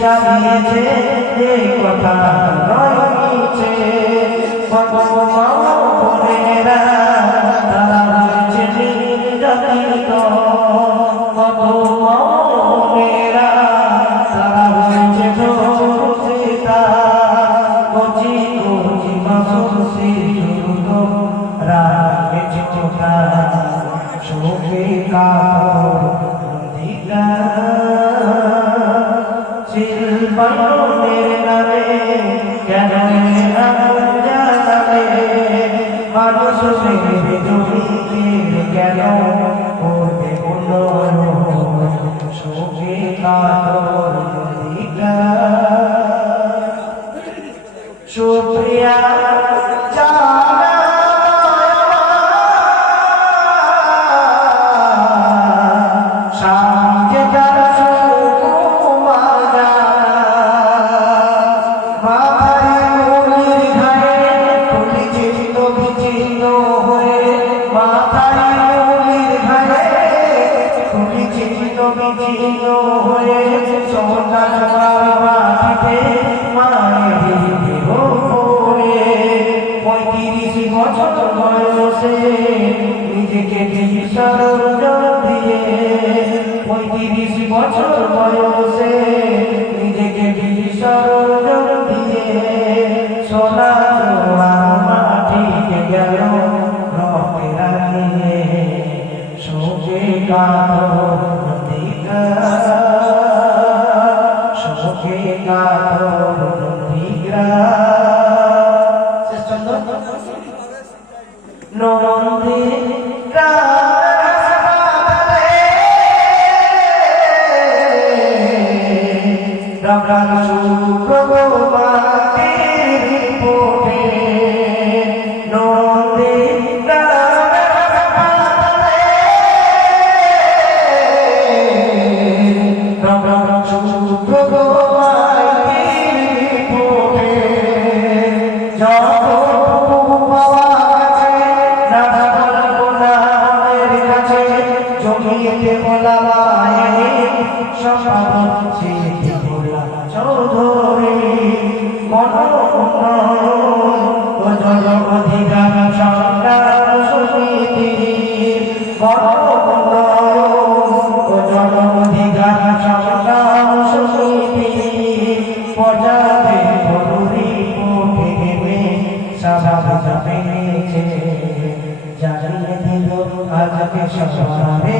জানিয়েছে এই কথা নয় মিছে কত মা বোনেরা তারা হয়েছে নির্যাতিত কত মা বোনেরা তারা হয়েছে ধর্ষিত কচি কচি মাসুম শিশু রাখেছে চোখা চোখে কাঁদিকা শিল্পায়নের নামে কেন আগুন জ্বালাবে মানুষ জমিতে কেন করবে উন্নয়ন চোখে কাঁদিকা সুপ্রিয়া নিজেকে বিসর্জন দিয়ে ৩৫ বছর বয়সে নিজেকে বিসর্জন দিয়ে সোনা মাটিতে গেল রক্তে রাঙিয়ে শোকে কাঁদিকা শোকে কাঁদিকা জানিয়ে দিল আজকে সবারে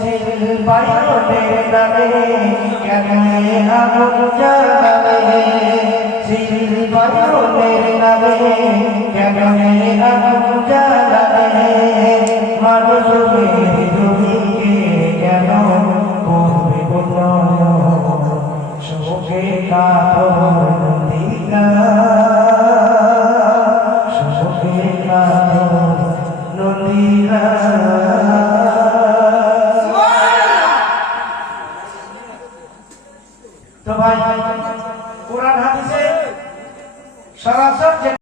শিল্পায়নের নামে কেন আগুন জ্বালাবে শিল্পায়নের নামে কেন আগুন জ্বালাবে মানুষ জমিকে কেন করবে উন্নয়ন শোকে কাঁদিকা